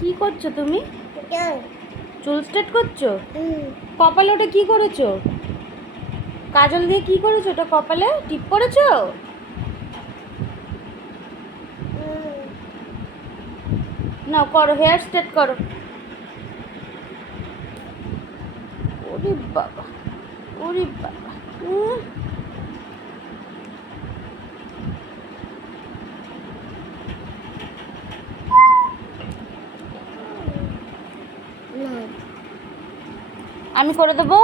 কি করছো তুমি? চুল স্ট্রেট করছো? কপালে ওটা কি করেছো? কাজল দিয়ে কি করেছো? ওটা কপালে টিপ করেছো? না, করো, হেয়ার স্ট্রেট করো। ওরে বাবা, ওরে বাবা। আমি করে দেবো।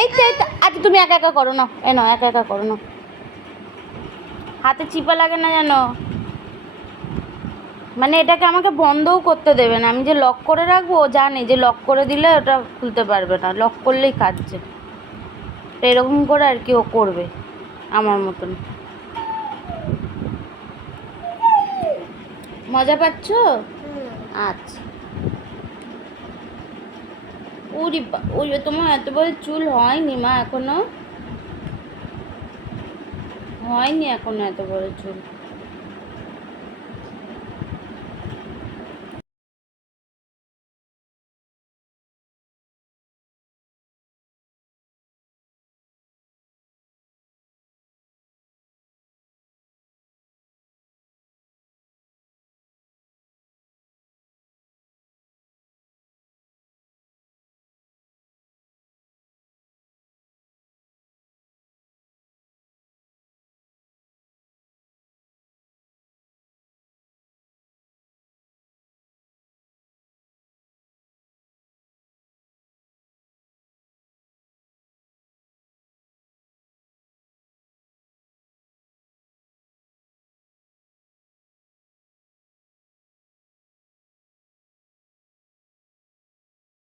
এই তো আচ্ছা, তুমি একা একা করো না, এ নাও, একা একা করো না। হাতে চিপা লাগে না যেন। মানে এটাকে আমাকে বন্ধও করতে দেবে না। আমি যে লক করে রাখবো, ও জানে যে লক করে দিলে ওটা খুলতে পারবে না, লক করলেই কাটছে। তো এরকম করে আর কি ও করবে আমার মতন। মজা পাচ্ছ? আচ্ছা। ওরে ওই তোমার এত বড় চুল হয়নি মা, এখনো হয়নি, এখনো এত বড় চুল।